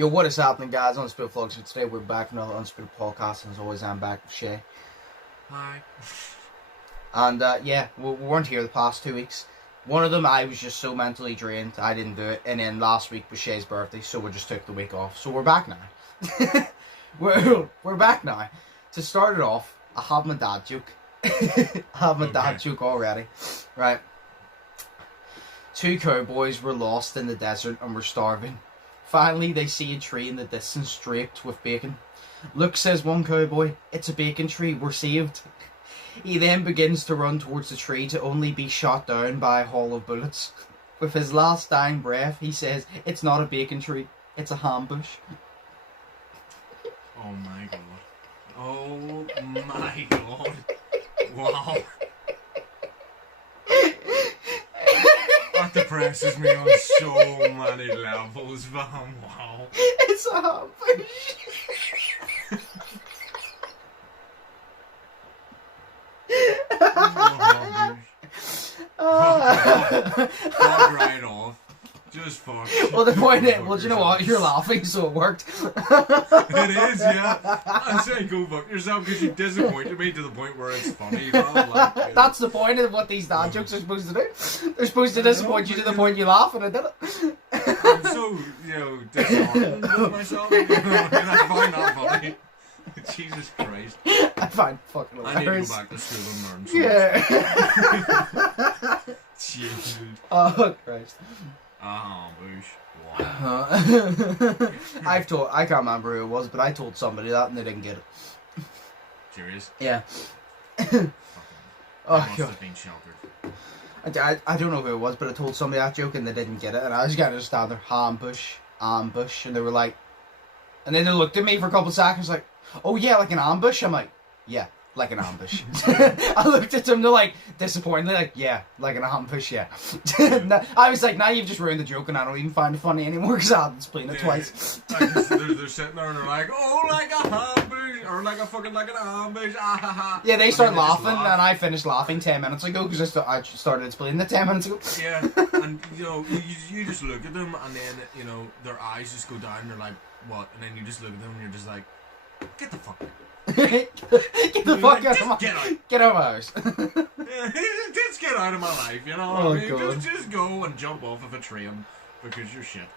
Yo, what is happening, guys? Undisputed Vlogs. So today we're back with another Undisputed podcast, and as always, I'm back with Shay. Hi. And yeah, we weren't here the past 2 weeks. One of them, I was just so mentally drained, I didn't do it. And then last week was Shay's birthday, so we just took the week off. So we're back now. we're back now. To start it off, I have my dad joke. I have my dad joke already. Right. 2 cowboys were lost in the desert and were starving. Finally, they see a tree in the distance draped with bacon. Look, says one cowboy, it's a bacon tree, we're saved. He then begins to run towards the tree to only be shot down by a haul of bullets. With his last dying breath, he says, it's not a bacon tree, it's a ham bush. Oh my god. Oh my god. Wow. That depresses me on so many levels, man. Wow. It's a ham bush. Fuck right off. Just fuck. Well, the point is, well, do you know what? You're laughing, so it worked. It is, yeah. I'm saying go fuck yourself because you disappointed me to the point where it's funny. Like, that's the point of what these dad jokes are supposed to do. They're supposed to disappoint you to the point you laugh, and I did it. I'm so, disheartened with myself. I find that funny. Jesus Christ. I find fucking hilarious. I need to go back to school and learn something. Yeah. Jesus. Oh, Christ. Oh, boosh. Wow. I can't remember who it was, but I told somebody that and they didn't get it. Serious? Yeah. Oh, must God. have been sheltered. I don't know who it was, but I told somebody that joke and they didn't get it, and I was kind of just stand there, ambush, and they were like, and then they looked at me for a couple of seconds like, oh yeah, like an ambush? I'm like, yeah, like an ambush. I looked at them, they're like, disappointed, like, yeah, like an ambush, yeah. I was like, now you've just ruined the joke and I don't even find it funny anymore because I had to explain it twice. They're sitting there and they're like, oh, like a ambush, or like a fucking, like an ambush, ah ha ha. Yeah, they start laughing and I finished laughing 10 minutes ago because I started explaining it 10 minutes ago. Yeah, and you just look at them and then, their eyes just go down and they're like, what? And then you just look at them and you're just like, get the fuck out. Get the fuck out of my Get out of my house. Yeah, just get out of my life, you know what Oh, I mean? God. Just go and jump off of a train because you're shit.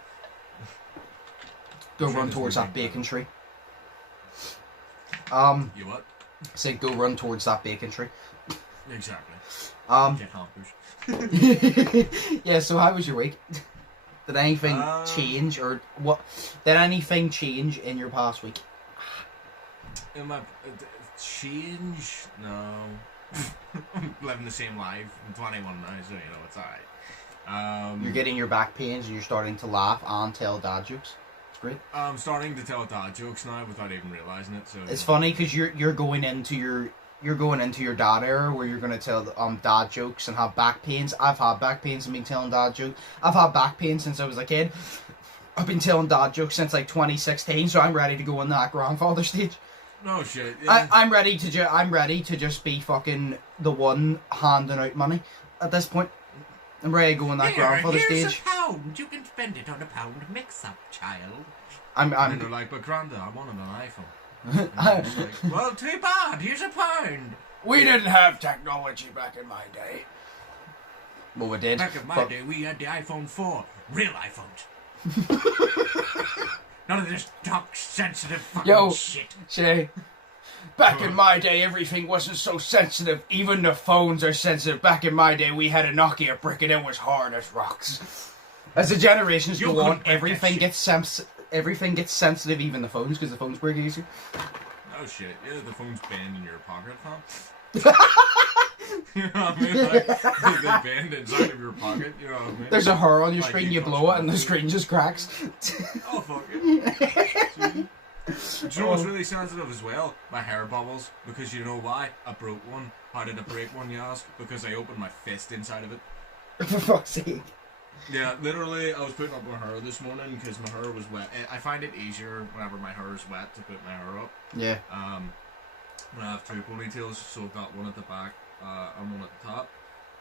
Go run towards that bacon tree. You what? Say go run towards that bacon tree. Exactly. Get hampered. Yeah, so how was your week? Did anything change or what? Did anything change in your past week? In my change? No. I'm living the same life. I'm 21 now, so it's alright. You're getting your back pains and you're starting to laugh and tell dad jokes. It's great. I'm starting to tell dad jokes now without even realizing it. So it's funny because you're going into your dad era where you're going to tell dad jokes and have back pains. I've had back pains and been telling dad jokes. I've had back pains since I was a kid. I've been telling dad jokes since like 2016, so I'm ready to go on that grandfather stage. No shit. Yeah. I'm ready to just be fucking the one handing out money at this point. I'm ready to go on that grandfather here's stage. A pound. You can spend it on a pound mix-up, child. And they're like, but Granda, I wanted an iPhone. And I'm just like, well, too bad. Here's a pound. We didn't have technology back in my day. Well, we did. Back in my day, we had the iPhone 4. Real iPhones. None of this dark, sensitive fucking shit. Shay, back in my day, everything wasn't so sensitive. Even the phones are sensitive. Back in my day, we had a Nokia brick and it was hard as rocks. As the generations go on, everything gets sensitive, even the phones, because the phones break easier. Oh shit! Yeah, the phone's banned in your pocket, huh? You know what I mean? Like, they bend inside of your pocket, you know what I mean? There's a hair on your like screen, you blow it, and the screen just cracks. Oh, fuck it. Do you know what's really sensitive as well? My hair bubbles. Because you know why? I broke one. How did I break one, you ask? Because I opened my fist inside of it. For fuck's sake. Yeah, literally, I was putting up my hair this morning because my hair was wet. I find it easier whenever my hair is wet to put my hair up. Yeah. When I have 2 ponytails, so I've got one at the back and one at the top.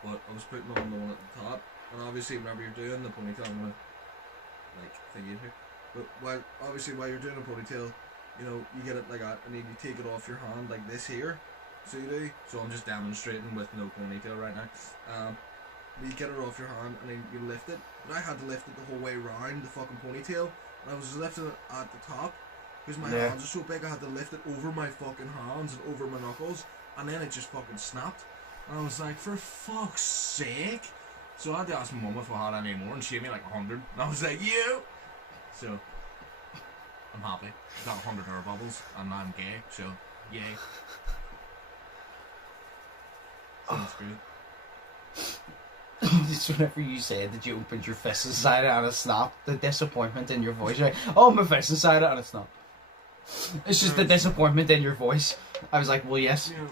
But I was putting on the one at the top, and obviously whenever you're doing the ponytail, I'm gonna like thingy here. But while you're doing a ponytail, you know, you get it like that, and then you take it off your hand like this here. So you do. So I'm just demonstrating with no ponytail right now. You get it off your hand, and then you lift it. But I had to lift it the whole way around the fucking ponytail, and I was lifting it at the top because my hands are so big. I had to lift it over my fucking hands and over my knuckles, and then it just fucking snapped. And I was like, for fuck's sake. So I had to ask my mum if I had any more, and she gave me like 100. And I was like, you. So I'm happy. I got 100 hair bubbles, and I'm gay. So yay. Sounds good. Just whenever you said that you opened your fist inside it and it snapped, the disappointment in your voice, right? Oh, my fist inside it and it's not. It's just the disappointment in your voice. I was like, well, yes. You know,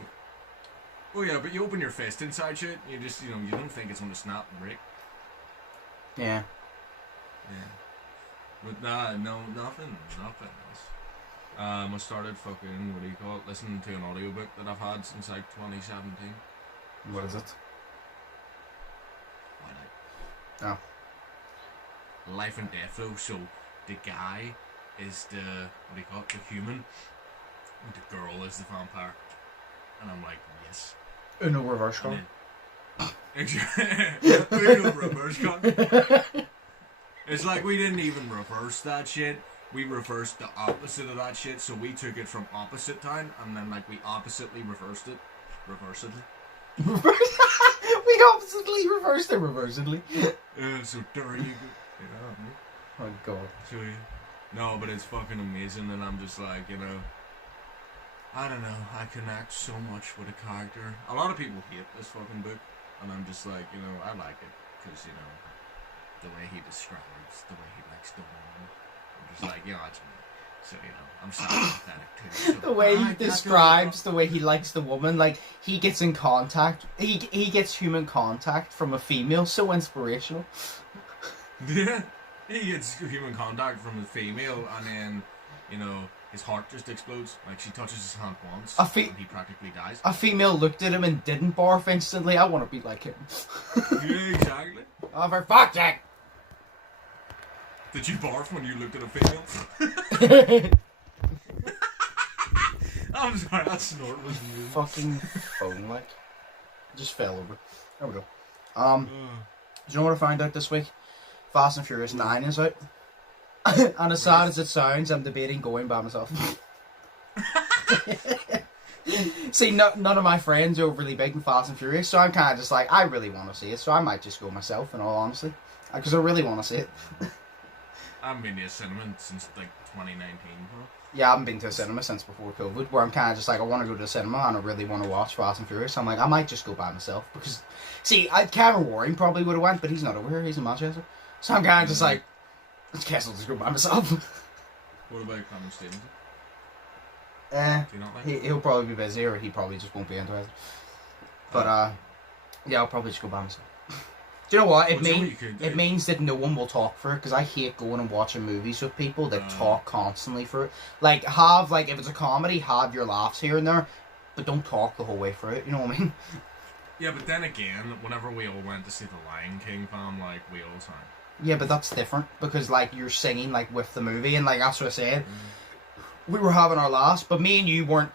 well, yeah, but you open your fist inside shit, you just, you know, you don't think it's gonna snap and break. Yeah. Yeah. But nothing else. I started fucking, what do you call it, listening to an audiobook that I've had since like 2017. What is it? Why not? Oh. Life and Death though, so the guy is the, what do you call it, the human, and the girl is the vampire. And I'm like, yes. Uno reverse card. Uno reverse card. It's like we didn't even reverse that shit. We reversed the opposite of that shit, so we took it from opposite time, and then like we oppositely reversed it. Reversedly. We oppositely reversed it reversedly. So there you go. Yeah. Oh god. So yeah. No, but it's fucking amazing, and I'm just like, you know, I don't know, I connect so much with a character. A lot of people hate this fucking book, and I'm just like, you know, I like it, because, you know, the way he describes, the way he likes the woman, I'm just like, you know, it's me. So, you know, I'm sympathetic too. So, the way he describes the way he likes the woman, like, he gets in contact, he gets human contact from a female, so inspirational. Yeah, he gets human contact from a female, and then, you know, his heart just explodes. Like, she touches his hand once, and he practically dies. A female looked at him and didn't barf instantly. I want to be like him. Yeah, exactly. Oh, for fuck's sake! Did you barf when you looked at a female? I'm sorry, that snort was new. Fucking phone, like. Just fell over. There we go. Do you know what I found out this week? Fast and Furious 9 is out. And as sad as it sounds, I'm debating going by myself. See, none of my friends are overly big in Fast and Furious, so I'm kind of just like, I really want to see it, so I might just go myself, in all honesty. Because I really want to see it. I haven't been to a cinema since, like, 2019. Yeah, I haven't been to a cinema since before COVID, where I'm kind of just like, I want to go to the cinema and I really want to watch Fast and Furious. I'm like, I might just go by myself, because, see, Cameron Waring probably would have went, but he's not over here, he's in Manchester. So I'm kind of just like, I guess I'll just go by myself. What about Cameron Stevenson? Do you not like he'll probably be busy, or he probably just won't be interested. But, yeah, I'll probably just go by myself. Do you know what? It means that no one will talk for it, because I hate going and watching movies with people that talk constantly for it. Like, if it's a comedy, have your laughs here and there, but don't talk the whole way through it, you know what I mean? Yeah, but then again, whenever we all went to see The Lion King, fam, like, we all sang. Yeah, but that's different, because, like, you're singing, like, with the movie, and, like, that's what I said. We were having our laughs, but me and you weren't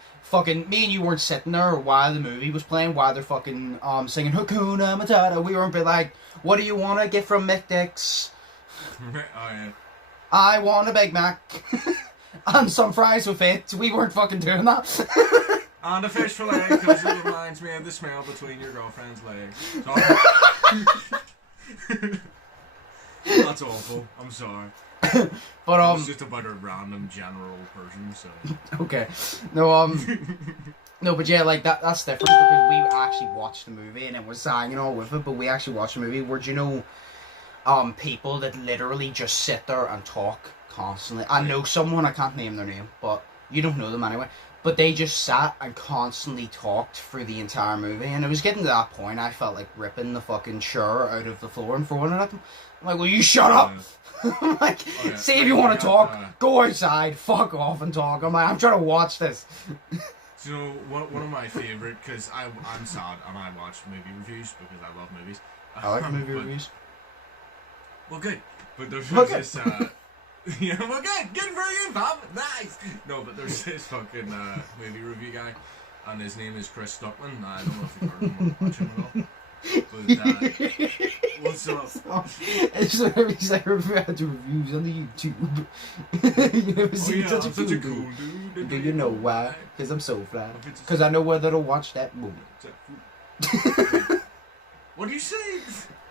sitting there while the movie was playing, while they're fucking singing Hakuna Matata. We weren't be like, what do you want to get from Mick Dix? Oh, yeah. I want a Big Mac. And some fries with it. We weren't fucking doing that. And a fish fillet, because it reminds me of the smell between your girlfriend's legs. That's awful. I'm sorry. But it's just about a random general person, so. Okay. No, but yeah, like that's different, because we actually watched the movie and it was singing all with it, but we actually watched the movie where, do you know, people that literally just sit there and talk constantly. I know someone, I can't name their name, but you don't know them anyway. But they just sat and constantly talked for the entire movie, and it was getting to that point I felt like ripping the fucking chair out of the floor and throwing it at them. I'm like, will you shut up? I'm like, see if you want to talk, go outside, fuck off and talk. I'm like, I'm trying to watch this. So, one of my favourite, because I'm sad and I watch movie reviews because I love movies. I like movie reviews. Well, good. But there's Yeah, well, good for you, Bob. Nice. No, but there's this fucking movie review guy, and his name is Chris Stuckman. I don't know if you've heard of him or watched him at all. But what's up? It's like he's like had to reviews on the YouTube. You never seen yeah, such I'm a such a cool cool dude. dude. Do you know why? Because I'm so fly. Because I know whether to watch that movie. What do you say?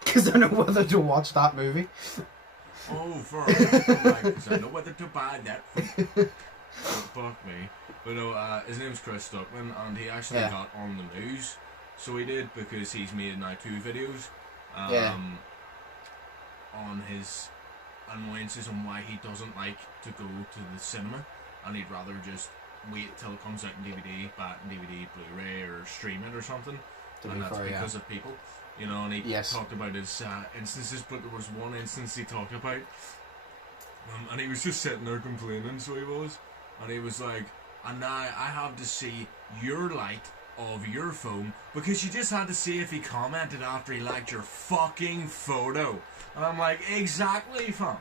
Because I know whether to watch that movie. Oh, because I know whether to buy that fruit. Oh, fuck me. But no, his name's Chris Stuckman, and he actually got on the news. So he did, because he's made now 2 videos on his annoyances on why he doesn't like to go to the cinema, and he'd rather just wait till it comes out in DVD, back in DVD, Blu-ray, or stream it or something. And that's because of people. You know, and he talked about his instances, but there was one instance he talked about, and he was just sitting there complaining, so he was, and he was like, and now I have to see your light of your phone, because you just had to see if he commented after he liked your fucking photo. And I'm like, exactly, fam.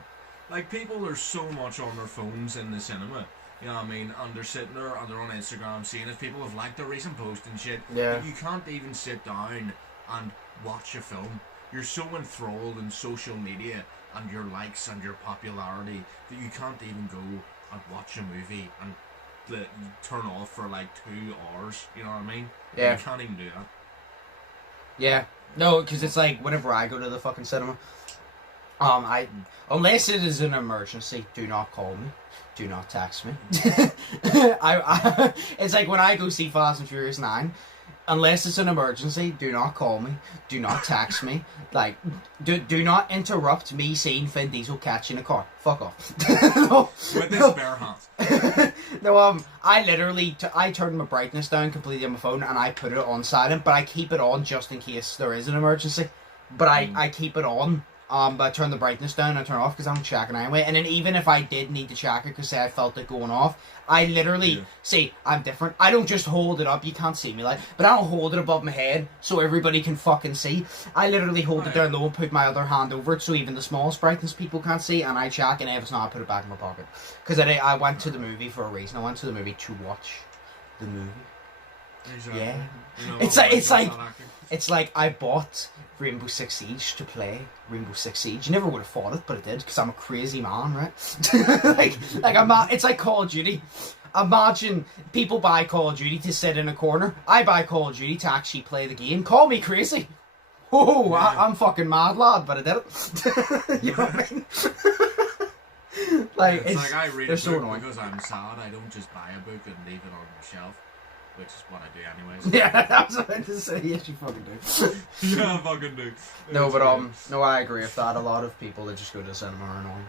Like, people are so much on their phones in the cinema. You know what I mean? And they're sitting there and they're on Instagram seeing if people have liked a recent post and shit. Yeah. But you can't even sit down and watch a film. You're so enthralled in social media and your likes and your popularity that you can't even go and watch a movie and turn off for like 2 hours. You know what I mean? Yeah. You can't even do that. Yeah. No, because it's like whenever I go to the fucking cinema, unless it is an emergency, do not call me. Do not text me. It's like when I go see Fast and Furious 9, unless it's an emergency, do not call me. Do not text me. Like, do not interrupt me seeing Vin Diesel catching a car. Fuck off. No, with his bare hands. No, I literally, I turn my brightness down completely on my phone and I put it on silent, but I keep it on just in case there is an emergency. But I keep it on. But I turn the brightness down, I turn it off because I'm checking anyway. And then even if I did need to check it because say I felt it going off, I literally, see, I'm different. I don't just hold it up, you can't see me like, but I don't hold it above my head so everybody can fucking see. I literally hold it down low and put my other hand over it so even the smallest brightness people can't see, and I check, and if it's not, I put it back in my pocket. Because I went to the movie for a reason. I went to the movie to watch the movie. Exactly. Yeah. You know, it's like I bought Rainbow Six Siege to play Rainbow Six Siege. You never would have thought it, but it did because I'm a crazy man, right? like I'm not. It's like Call of Duty. Imagine people buy Call of Duty to sit in a corner. I buy Call of Duty to actually play the game. Call me crazy. Oh, yeah. I'm fucking mad, lad, but I did it. You know what I mean? It's like I read a book so annoying. because I'm sad. I don't just buy a book and leave it on the shelf, which is what I do anyways. Yeah, that's what I had to say. Yes, you fucking do. Yeah, I fucking do. No, but no, I agree with that. A lot of people that just go to the cinema are annoying.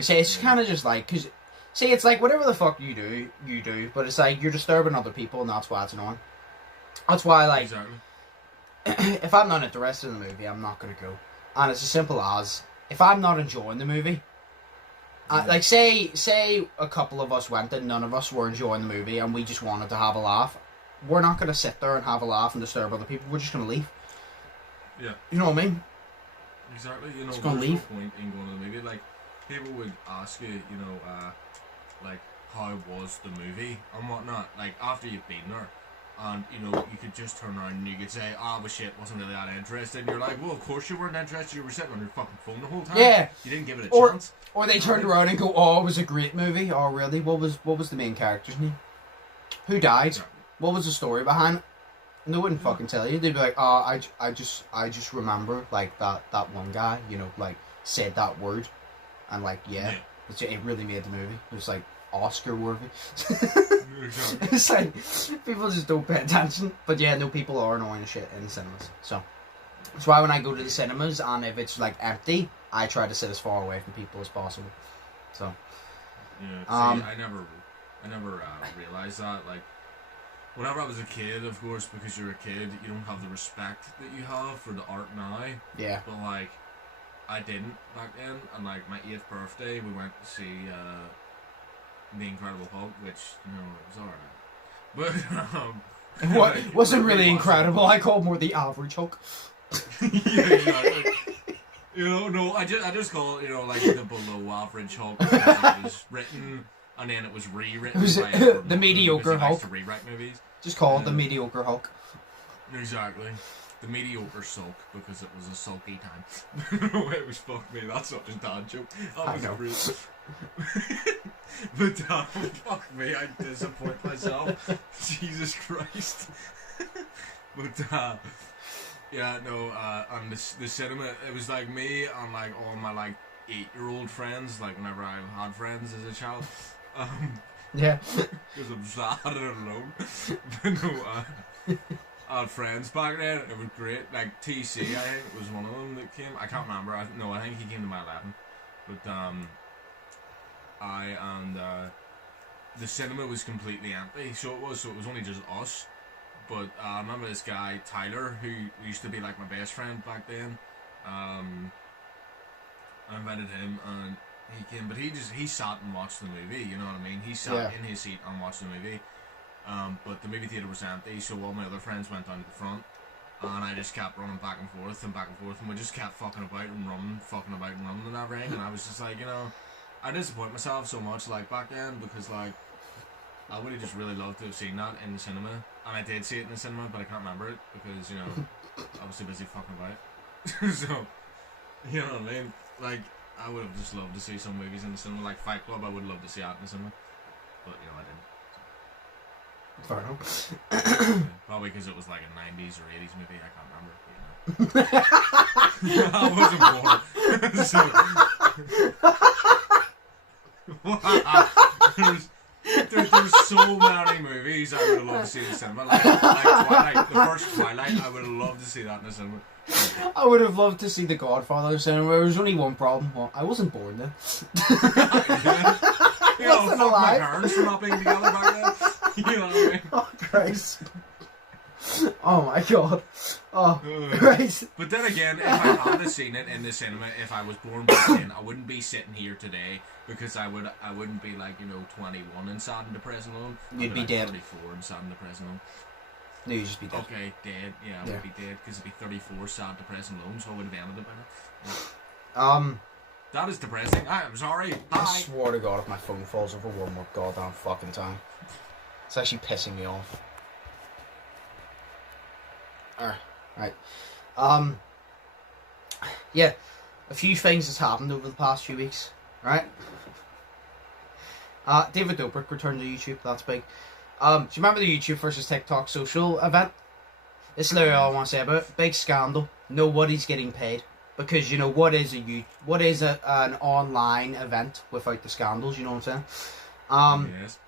See, it's kind of just like, cause see, it's like whatever the fuck you do, but it's like you're disturbing other people, and that's why it's annoying. That's why, like, exactly. If I'm not interested in the movie, I'm not gonna go. And it's as simple as if I'm not enjoying the movie. Like, say a couple of us went and none of us were enjoying the movie and we just wanted to have a laugh. We're not going to sit there and have a laugh and disturb other people. We're just going to leave. Yeah. You know what I mean? Exactly. You know, just there's gonna leave. no point in going to the movie. Like, people would ask you, you know, like, how was the movie and whatnot. Like, after you've been there. And, you know, you could just turn around and you could say, well, shit, wasn't really that interested. And you're like, well, of course you weren't interested. You were sitting on your fucking phone the whole time. Yeah. You didn't give it a Or- chance. Or they turned around and go, "Oh, it was a great movie." Oh, really? What was the main character's name? Who died? Exactly. What was the story behind it? And they wouldn't fucking tell you. They'd be like, "Oh, I just remember like that one guy, you know, like said that word, and like yeah. It really made the movie. It was like Oscar worthy." Exactly. It's like people just don't pay attention. But yeah, no, people are annoying as shit in the cinemas. So that's why when I go to the cinemas and if it's like empty, I try to sit as far away from people as possible. So yeah, see, I never realized that. Like, whenever I was a kid, of course, because you're a kid, you don't have the respect that you have for the art now. yeah. But like, I didn't back then. And like my 8th birthday, we went to see The Incredible Hulk, which it was alright. But What wasn't really incredible. I call it more the average Hulk. Yeah, exactly. No, I just call it, like the below average Hulk because it was written and then it was rewritten. It was by the mediocre because he likes Hulk. to rewrite movies. Just call it the mediocre Hulk. Exactly. The mediocre sulk because it was a sulky time. It was fuck me. That's not just dad joke. That was great. But fuck me, I disappoint myself. Jesus Christ. But and the cinema, it was like me and like all my like 8-year-old friends, like whenever I had friends as a child. Yeah. Because I'm sad and alone. But no, I had friends back then. It was great. Like TC, I think was one of them that came. I can't remember. I think he came to my 11. But the cinema was completely empty. So it was only just us. But I remember this guy Tyler, who used to be like my best friend back then. I invited him and he came, but he sat and watched the movie. You know what I mean? He sat in his seat and watched the movie. But the movie theatre was empty, so all my other friends went down to the front, and I just kept running back and forth, and we just kept fucking about and running in that ring, and I was just like, I disappoint myself so much, like, back then, because, like, I would have just really loved to have seen that in the cinema, and I did see it in the cinema, but I can't remember it, because, I was too busy fucking about. So, you know what I mean? Like, I would have just loved to see some movies in the cinema, like Fight Club, I would love to see that in the cinema, but, I didn't. Fair enough. Probably because it was like a 90s or 80s movie, I can't remember. I wasn't born. There's so many movies I would have loved to see in the cinema. Like Twilight, the first Twilight, I would have loved to see that in the cinema. I would have loved to see The Godfather in the cinema. There was only one problem. Well, I wasn't born then. Fuck my parents for not being together back then. You know what I mean? Oh, Christ. Oh, my God. Oh, Christ. But then again, if I had seen it in the cinema, if I was born back then, I wouldn't be sitting here today because I wouldn't be like, 21 and sad and depressed and alone. You'd be dead. 34 and sad and depressed and alone. No, you'd just be dead. Okay, dead. Yeah, I would be dead because it'd be 34 sad, depressed and alone, so I would have ended it by now. That is depressing. I am sorry. I swear to God, if my phone falls over one more goddamn fucking time. It's actually pissing me off. Alright. Yeah. A few things that's happened over the past few weeks. Right? David Dobrik returned to YouTube. That's big. Do you remember the YouTube versus TikTok social event? This is literally all I want to say about it. Big scandal. Nobody's getting paid. Because, what is an online event without the scandals, you know what I'm saying? Yes.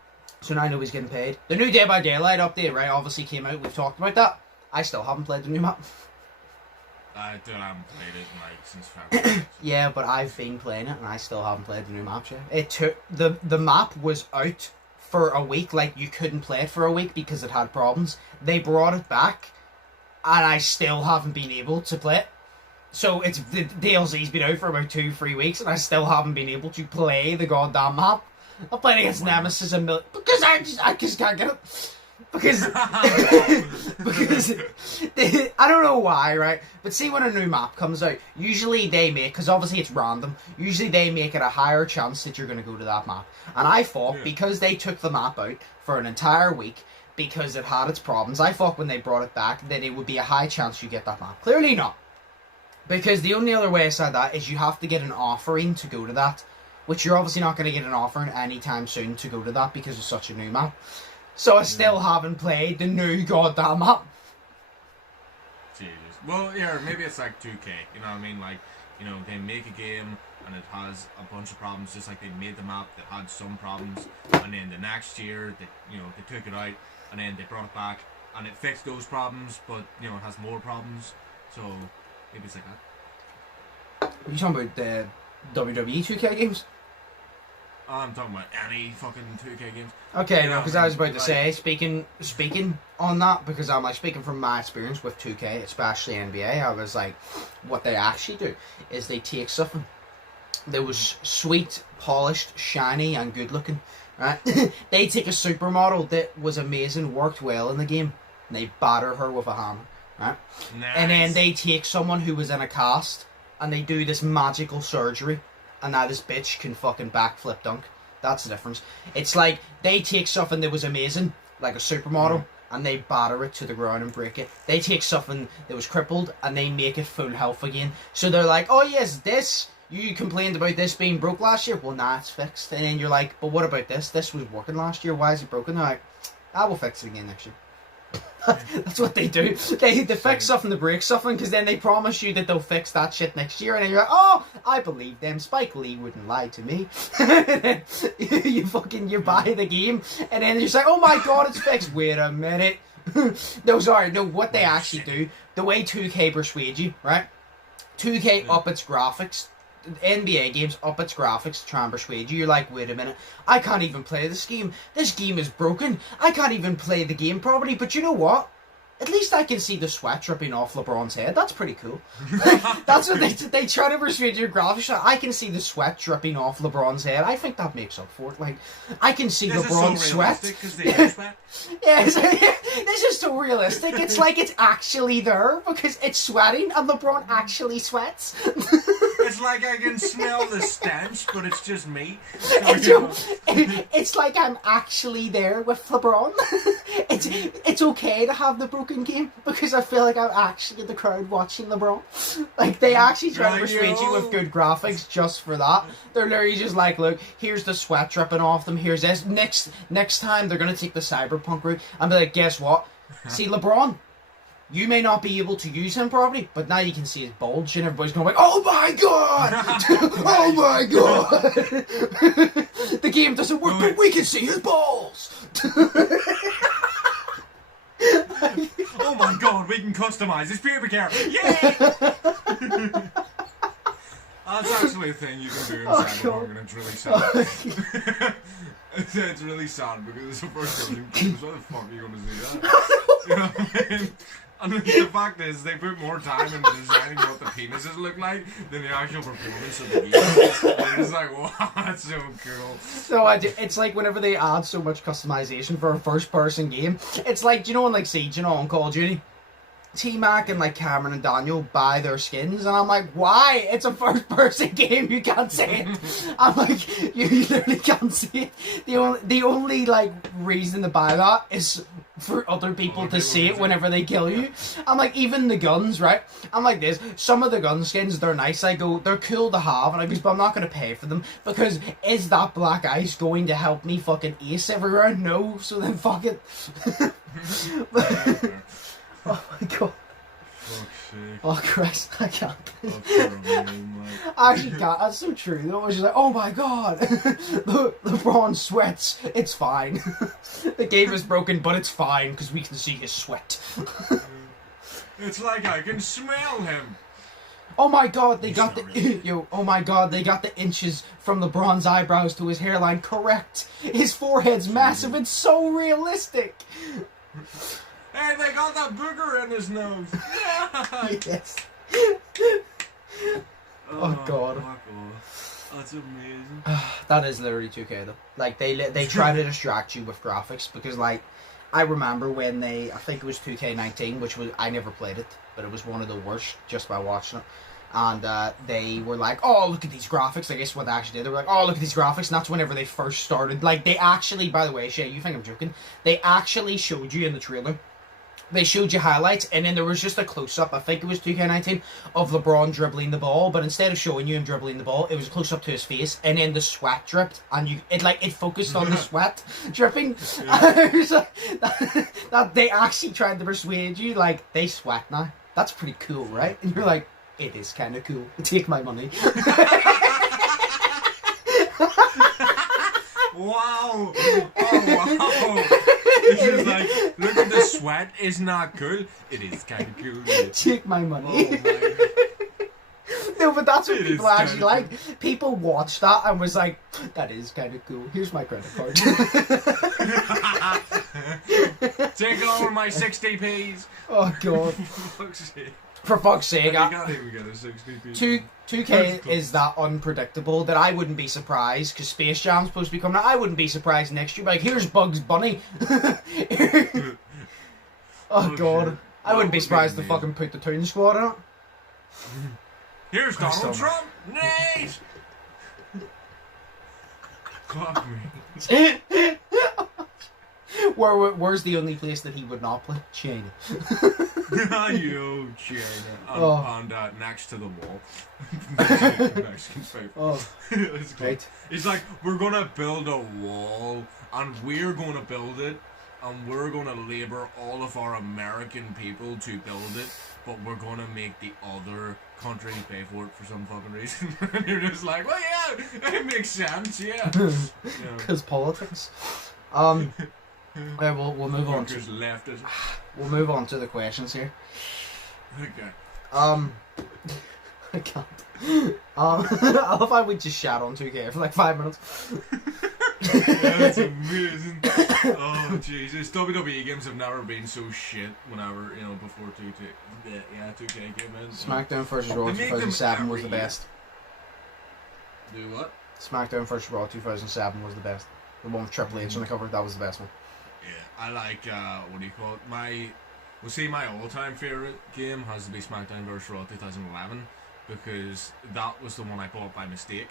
So now nobody's getting paid. The new Dead by Daylight update, right, obviously came out. We've talked about that. I still haven't played the new map. I haven't played it since February. Yeah, but I've been playing it and I still haven't played the new map yet. It took the map was out for a week, like you couldn't play it for a week because it had problems. They brought it back and I still haven't been able to play it. So the DLC's been out for about 2-3 weeks and I still haven't been able to play the goddamn map. I played against Nemesis because I just can't get it. Because I don't know why, right? But see, when a new map comes out, usually they make, because obviously it's random, usually they make it a higher chance that you're going to go to that map. And I thought, because they took the map out for an entire week, because it had its problems, I thought when they brought it back that it would be a high chance you get that map. Clearly not. Because the only other way I said that is you have to get an offering to go to that, which you're obviously not going to get an offering anytime soon to go to that because it's such a new map. So I still haven't played the new goddamn map. Jesus. Well, yeah, maybe it's like 2K, you know what I mean? Like, they make a game and it has a bunch of problems, just like they made the map that had some problems, and then the next year, they took it out, and then they brought it back, and it fixed those problems, but, it has more problems, so maybe it's like that. Are you talking about the WWE 2K games? I'm talking about any fucking 2K games. Okay, no, because I was about to say, speaking on that, because I'm speaking from my experience with 2K, especially NBA, I was like, what they actually do is they take something that was sweet, polished, shiny, and good looking, right? They take a supermodel that was amazing, worked well in the game, and they batter her with a hammer, right? Nice. And then they take someone who was in a cast and they do this magical surgery, and now this bitch can fucking backflip dunk. That's the difference. It's like they take something that was amazing, like a supermodel, and they batter it to the ground and break it. They take something that was crippled and they make it full health again. So they're like, oh yes, this, you complained about this being broke last year. Well, nah, it's fixed. And then you're like, but what about this? This was working last year. Why is it broken? They're like, I will fix it again next year. That's what they do. They fix something to break something, because then they promise you that they'll fix that shit next year, and then you're like, oh, I believe them. Spike Lee wouldn't lie to me. you buy the game, and then you're just like, oh my god, it's fixed. Wait a minute. No, what they actually do, the way 2K persuades you, right? 2K up its graphics. NBA games up its graphics to try and persuade you. You're like, wait a minute, I can't even play this game. This game is broken. I can't even play the game properly. But you know what? At least I can see the sweat dripping off LeBron's head. That's pretty cool. That's what they try to persuade your graphics. I can see the sweat dripping off LeBron's head. I think that makes up for it. Like, I can see LeBron's sweat. Sweat. Yeah, this is so realistic. It's like it's actually there because it's sweating and LeBron actually sweats. It's like I can smell the stench, but it's just me. It's like I'm actually there with LeBron. It's okay to have the broken game because I feel like I'm actually in the crowd watching LeBron. Like, they actually try to persuade you with good graphics just for that. They're literally just like, look, here's the sweat dripping off them. Here's this. Next time they're gonna take the cyberpunk route and be like, guess what? See, LeBron, you may not be able to use him properly, but now you can see his bulge, and everybody's going like, oh my god! Oh my god! The game doesn't work, but we can see his balls! Oh my god, we can customize his pubic hair! Yay! That's actually a thing you can do in Cyberpunk, and it's really sad. It's really sad because it's a first-person game, so why the fuck are you going to see that? You know what I mean? And the fact is, they put more time into designing what the penises look like than the actual performance of the game. It's like, wow, that's so cool. So it's like whenever they add so much customization for a first-person game, it's like, do you know in like Siege and on Call of Duty? T-Mac and like Cameron and Daniel buy their skins, and I'm like, why? It's a first-person game, you can't see it. I'm like, you literally can't see it. The only like reason to buy that is for other people to see it whenever they kill you. I'm like, even the guns, right? I'm like this. Some of the gun skins, they're nice. I go, they're cool to have, and I go, but I'm not going to pay for them because is that black ice going to help me fucking ace everywhere? No. So then fuck it. Oh my god. Fuck's sake. Oh Christ, I can't. I actually can't. That's so true. Though. I was just like, oh my god. LeBron sweats. It's fine. The game is broken, but it's fine because we can see his sweat. It's like I can smell him. Oh my god, they got the oh my god, they got the inches from LeBron's eyebrows to his hairline correct. His forehead's massive. It's so realistic. Hey, they got that booger in his nose. Yeah. Yes. Oh god. That's amazing. That is literally 2K though. Like they try to distract you with graphics because like I remember when I think it was 2K19, which was I never played it, but it was one of the worst just by watching it. And they were like, oh, look at these graphics. I guess what they actually did, they were like, oh, look at these graphics. And that's whenever they first started. Like, they actually, by the way, Shay, you think I'm joking? They actually showed you in the trailer. They showed you highlights, and then there was just a close-up, I think it was 2K19, of LeBron dribbling the ball, but instead of showing you him dribbling the ball, it was a close-up to his face, and then the sweat dripped, and it focused on the sweat dripping. It was like, that they actually tried to persuade you, like, they sweat now. That's pretty cool, right? And you're like, it is kind of cool. Take my money. Wow! Oh, wow! This is like, look at the sweat, isn't that cool? It is kind of cool. Take my money. Oh my. No, but that's what people actually like. Cool. People watched that and was like, that is kind of cool. Here's my credit card. Take over my 60p's. Oh, God. For fuck's sake. You can't even get a 60p. 2K is that unpredictable that I wouldn't be surprised because Space Jam's supposed to be coming out. I wouldn't be surprised next year. Like, here's Bugs Bunny. Oh god. I wouldn't be surprised to fucking put the Toon Squad on it. Here's Chris Donald Summer. Trump. Nice. Fuck me. Where's the only place that he would not play? China. Yo, China. And next to the wall. Mexican favorite. Oh, It's good. right. He's like, we're gonna build a wall, and we're gonna build it, and we're gonna labor all of our American people to build it, but we're gonna make the other country pay for it for some fucking reason. And you're just like, well, yeah, it makes sense, yeah. Yeah. Because politics. Right, we'll move on to Fuckers leftist. we'll move on to the questions here. Okay. I can't. I love how we just shout on 2K for like 5 minutes. Yeah, that's amazing. Oh Jesus, WWE games have never been so shit. Whenever before 2K came in. SmackDown vs. Raw They make them 2007 was the every year. best. Do what? SmackDown vs. Raw 2007 was the best. The one with Triple H on the cover, that was the best one. Yeah, I like what do you call it? My all-time favorite game has to be SmackDown vs. Raw 2011 because that was the one I bought by mistake.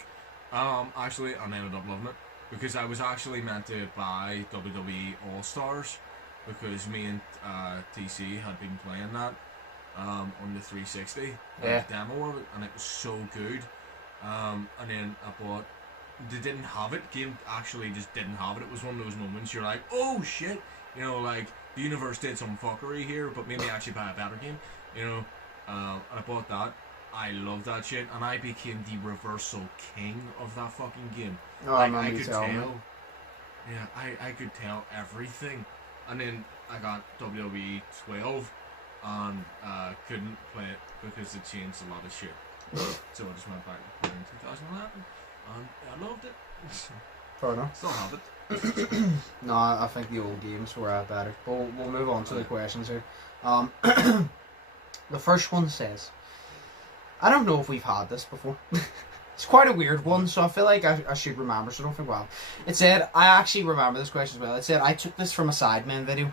Actually, and I ended up loving it because I was actually meant to buy WWE All Stars because me and TC had been playing that on the 360 Yeah. demo of it, and it was so good. And then I bought. They didn't have it. Game actually just didn't have it. It was one of those moments you're like, oh shit, like the universe did some fuckery here, but maybe actually buy a better game. And I bought that. I love that shit, and I became the reversal king of that fucking game. Oh, Like, remember I you could telling tell. me. Yeah, I could tell everything, and then I got WWE 12, and couldn't play it because it changed a lot of shit. So I just went back to play in 2011. And I loved it. Fair enough. Still have it. No, I think the old games were better. But we'll move on to the questions here. The first one says, I don't know if we've had this before. It's quite a weird one, so I feel like I should remember, so don't think, well. It said, I actually remember this question as well. It said, I took this from a Sidemen video.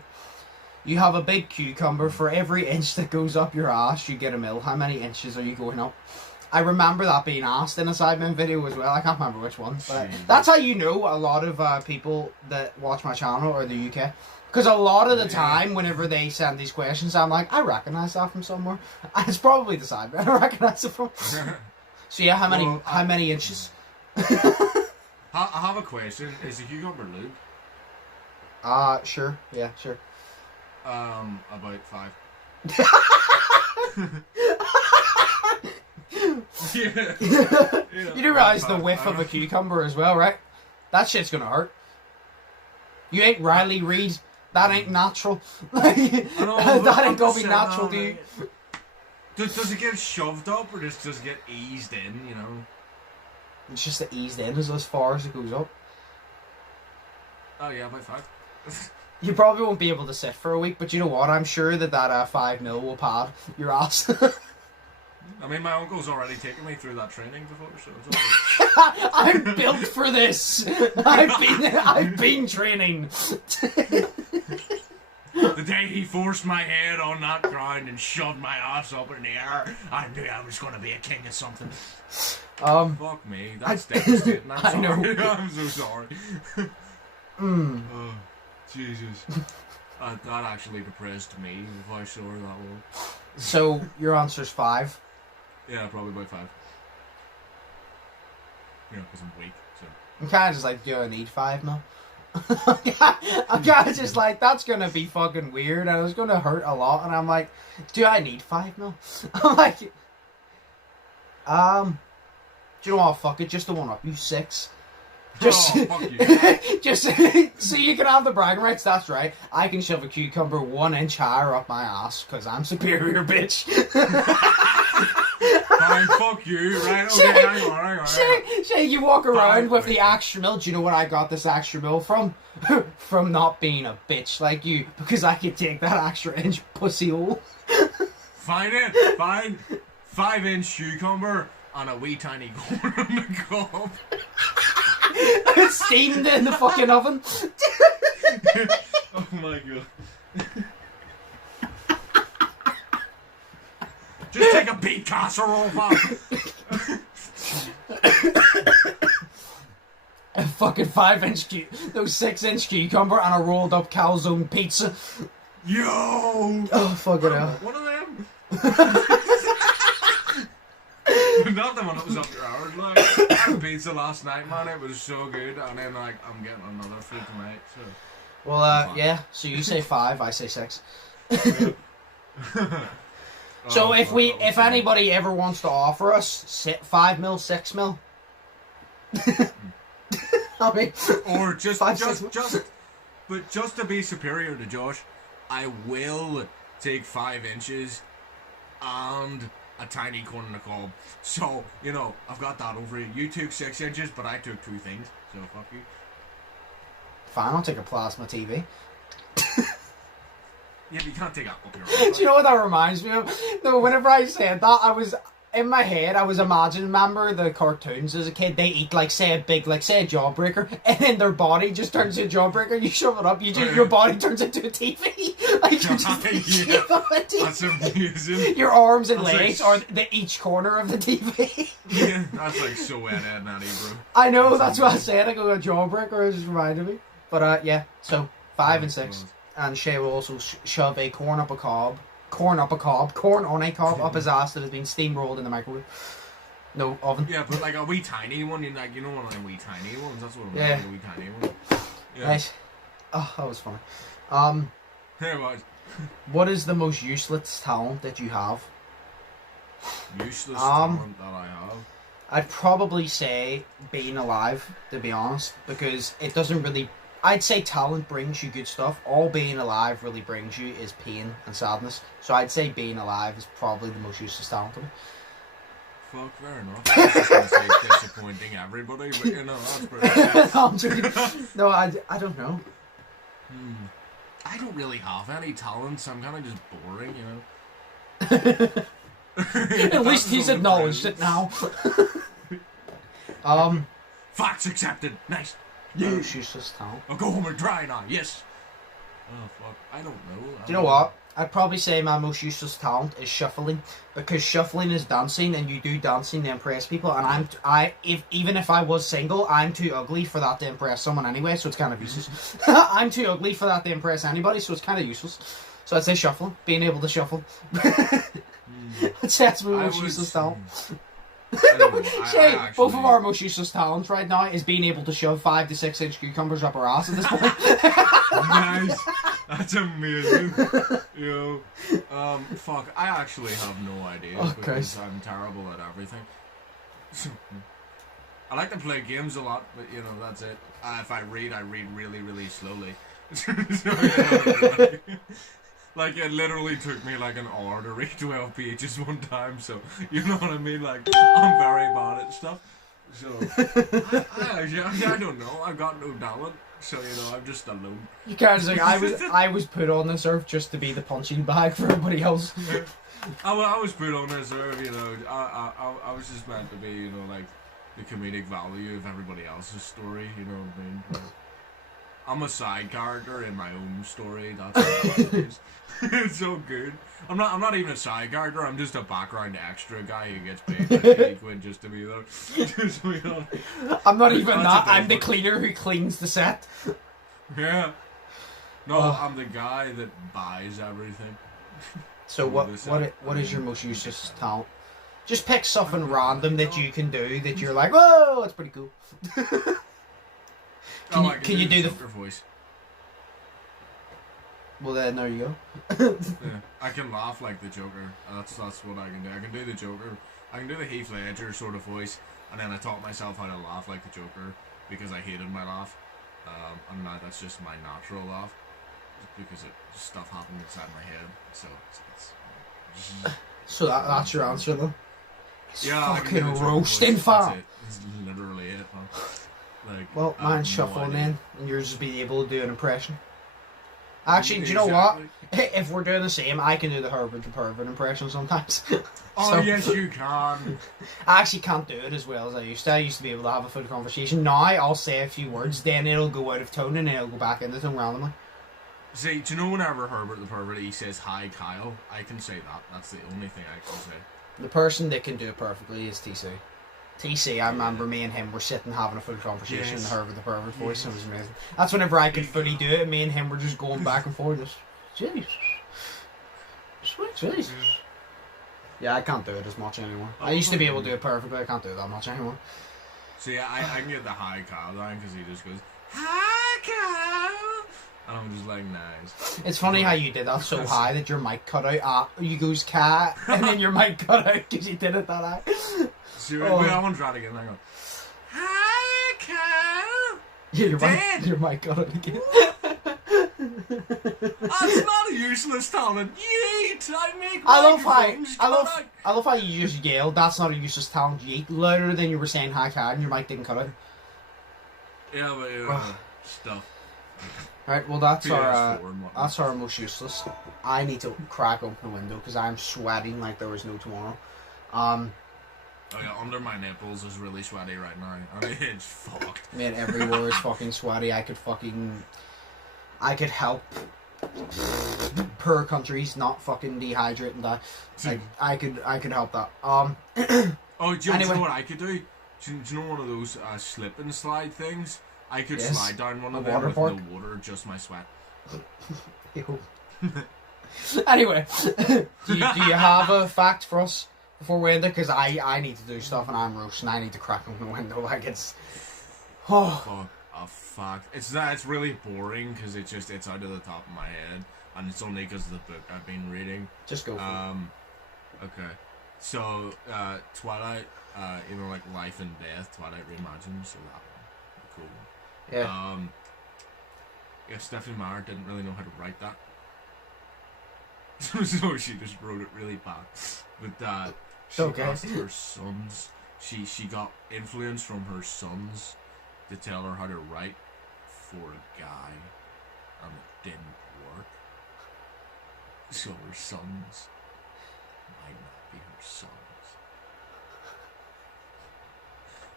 You have a big cucumber. For every inch that goes up your ass, you get a mil. How many inches are you going up? I remember that being asked in a Sidemen video as well. I can't remember which one. But that's how you know a lot of people that watch my channel are the UK. Because a lot of the time, whenever they send these questions, I'm like, I recognise that from somewhere. And it's probably the Sidemen I recognise it from. So yeah, how many inches? I have a question. Is the cucumber lube? Sure. Yeah, sure. About 5. Yeah. You do realise the whiff of a cucumber as well, right? That shit's gonna hurt. You ain't Riley Reid. That ain't natural. That ain't gonna be natural, dude. Does it get shoved up or does it just get eased in, It's just the eased in as far as it goes up. Oh yeah, about 5. You probably won't be able to sit for a week, but you know what? I'm sure that 5 mil will pad your ass. I mean, my uncle's already taken me through that training before, so it's okay. I'm built for this. I've been training. The day he forced my head on that ground and shoved my ass up in the air, I knew I was going to be a king of something. Fuck me, that's devastating. I'm sorry. know. I'm so sorry. Oh, Jesus. That actually depressed me if I saw her that one. So your answer's 5. Yeah, probably about 5. Because I'm weak, so. I'm kind of just like, do I need 5 mil? I'm kind of just like, that's going to be fucking weird and it's going to hurt a lot. And I'm like, do I need 5 mil? I'm like, do you know what? Fuck it, just the one up. You 6. Just, fuck you. Just so you can have the bragging rights. That's right. I can shove a cucumber 1 inch higher up my ass because I'm superior, bitch. Fine, fuck you, right? Okay, hang on. Shay, you walk around with the extra mil. Do you know what I got this extra mil from? From not being a bitch like you, because I could take that extra inch pussy hole. Fine. 5-inch cucumber on a wee tiny corn on the cob. It's steamed in the fucking oven. Oh my god. Just take a beet casserole, fam. A fucking 5-inch, those 6-inch cucumber and a rolled up calzone pizza. Yo! Oh, fucking hell. One of them? Not the one that was up your hours, like. I had pizza last night, man. It was so good. And then, like, I'm getting another food tonight, so. Well, yeah. So you say 5, I say 6. So if anybody ever wants to offer us 5 mil, 6 mil. I mean, or just to be superior to Josh, I will take 5 inches and a tiny corn on the cob. So, you know, I've got that over you. You took 6 inches, but I took 2 things. So fuck you. Fine, I'll take a plasma TV. Yeah, but you can't take that up your Do you know what that reminds me of? No, whenever I said that, I was in my head. I was imagining. Remember the cartoons as a kid? They eat like say a jawbreaker, and then their body just turns into a jawbreaker. You shove it up, your body turns into a TV. Like you just yeah. That's amazing. Your arms and legs are each corner of the TV. Yeah, that's like so Ed and Eddie, bro. I know, that's what I said. I go a jawbreaker. It just reminded me. But yeah, so 5 and 6. And Shay will also shove a corn on a cob up his ass that has been steamrolled in the microwave. No oven. Yeah, but like a wee tiny one, you know one of them wee tiny ones. That's what I'm yeah. like, a wee tiny one. Yeah. Nice. Oh, that was funny. Hey, what? What is the most useless talent that you have? Useless talent that I have? I'd probably say being alive, to be honest, because it doesn't really. I'd say talent brings you good stuff. All being alive really brings you is pain and sadness. So I'd say being alive is probably the most useless talent to me. Fuck, fair enough. I was just going to say disappointing everybody, but you know, that's pretty No, I don't know. I don't really have any talents. I'm kind of just boring, you know. At least he's acknowledged it now. Facts accepted. Nice. Most useless talent. I'll go home and dry now. Yes. Oh fuck. I don't know. Do you know what? I'd probably say my most useless talent is shuffling, because shuffling is dancing, and you do dancing to impress people. And even if I was single, I'm too ugly for that to impress someone anyway. So it's kind of useless. I'm too ugly for that to impress anybody, so it's kind of useless. So I'd say shuffling, being able to shuffle. I'd say that's my most useless talent. Shay, both of our most useless talents right now is being able to shove 5 to 6 inch cucumbers up our ass at this point. Nice. That's amazing. Yo. Fuck, I actually have no idea because I'm terrible at everything. I like to play games a lot, but you know, that's it. If I read really, really slowly. So, like, it literally took me like an hour to read 12 pages one time, so you know what I mean? Like, I'm very bad at stuff. So, I don't know. I've got no talent, so you know, I'm just alone. You can't say I was put on this earth just to be the punching bag for everybody else. I was put on this earth, you know. I was just meant to be, you know, like the comedic value of everybody else's story. You know what I mean? But I'm a side character in my own story. That's what it is. It's so good. I'm not even a side character. I'm just a background extra guy who gets paid like 80 quid just to be there. So, you know, I'm not even that. I'm the cleaner who cleans the set. Yeah. No, I'm the guy that buys everything. So what is your most useless talent? Just pick something random that you can do that you're like, whoa, that's pretty cool. Can you do the voice? Well, then there you go. Yeah, I can laugh like the Joker. That's what I can do. I can do the Joker. I can do the Heath Ledger sort of voice, and then I taught myself how to laugh like the Joker because I hated my laugh. And now that's just my natural laugh, because stuff happened inside my head. So that's your answer, though. It's fucking the roasting, fam. It's literally it, man. Like, well, mine's shuffling then, and yours is being able to do an impression. Actually, do you know what? If we're doing the same, I can do the Herbert the Pervert impression sometimes. Oh, yes, you can. I actually can't do it as well as I used to. I used to be able to have a full conversation. Now, I'll say a few words, then it'll go out of tone, and then it'll go back into tone randomly. See, do you know whenever Herbert the Pervert, he says, "Hi, Kyle," I can say that. That's the only thing I can say. The person that can do it perfectly is TC. TC, I remember me and him were sitting having a full conversation in Herbert the Pervert voice. It was amazing. That's whenever I could fully do it, and me and him were just going back and forth. Jesus. Sweet Jesus. Yeah, I can't do it as much anymore. I used to be able to do it perfectly. I can't do it that much anymore. So yeah, I can get the "Hi, Kyle" line because he just goes, "Hi, Kyle," and I'm just like, nice. It's funny how you did that so high that your mic cut out. You goes cat, and then your mic cut out because you did it that high. So wait, I want to try it again. I go, "Hi, Kyle." Yeah, your mic cut out again. That's not a useless talent. Yeet! I love how you just yelled. That's not a useless talent. Yeet louder than you were saying "hi, cat," and your mic didn't cut out. Yeah, but yeah, stuff. Right, well that's our most useless. I need to crack open the window because I'm sweating like there was no tomorrow. Oh yeah, under my nipples is really sweaty right now. I mean, it's fucked. Man, everywhere is fucking sweaty. I could help per countries not fucking dehydrate and die. Like, I could help that. Oh, do you anyway. know what I could do? Do you know one of those slip and slide things? I could Yes. slide down one of A them with water no water, just my sweat. Anyway, do you have a fact for us before we end it? Because I need to do stuff and I'm roasting. I need to crack open the window like it's... Oh. Fuck a fact. It's really boring because it's out of the top of my head, and it's only because of the book I've been reading. Just go for it. Okay. So, Twilight, like Life and Death, Twilight Reimagined, so that one. Cool. Yeah. Yeah, Stephanie Meyer didn't really know how to write that. So she just wrote it really bad. But, she asked her sons, she got influence from her sons to tell her how to write for a guy, and it didn't work. So her sons might not be her sons.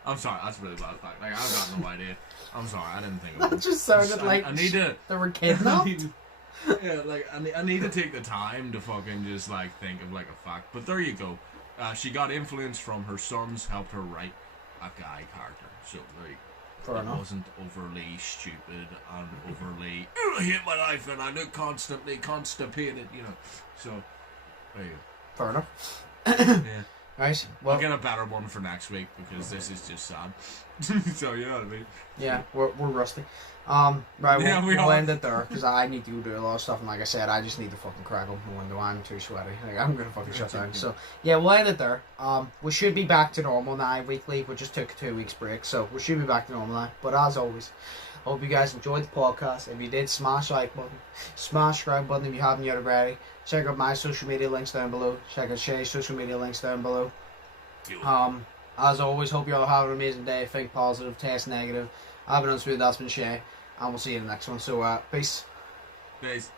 I'm sorry, that's really bad fact. Like, I've got no idea. I'm sorry, I didn't think of it. That just sounded like I need to. they were kidnapped. Yeah, like I need to take the time to fucking just like think of like a fact. But there you go. She got influence from her sons, helped her write a guy character. So like, it wasn't overly stupid and overly I hate my life and I look constantly constipated, So there you go. Fair enough. Yeah. Right. Well, I'll get a better one for next week because this is just sad. So you know what I mean? Yeah, we're rusty. Right, Yeah, we'll end it there because I need to do a lot of stuff, and like I said, I just need to fucking crack open the window. I'm too sweaty. Like, I'm gonna fucking shut down. So yeah, we'll end it there. We should be back to normal now weekly. We just took a 2 weeks break, so we should be back to normal now. But as always, hope you guys enjoyed the podcast. If you did, smash the like button, smash the subscribe button if you haven't yet already. Check out my social media links down below. Check out Sheas' social media links down below. As always, hope you all have an amazing day. Think positive, test negative. I've been Undisputed, that's been Shay, and we'll see you in the next one. So, peace. Peace.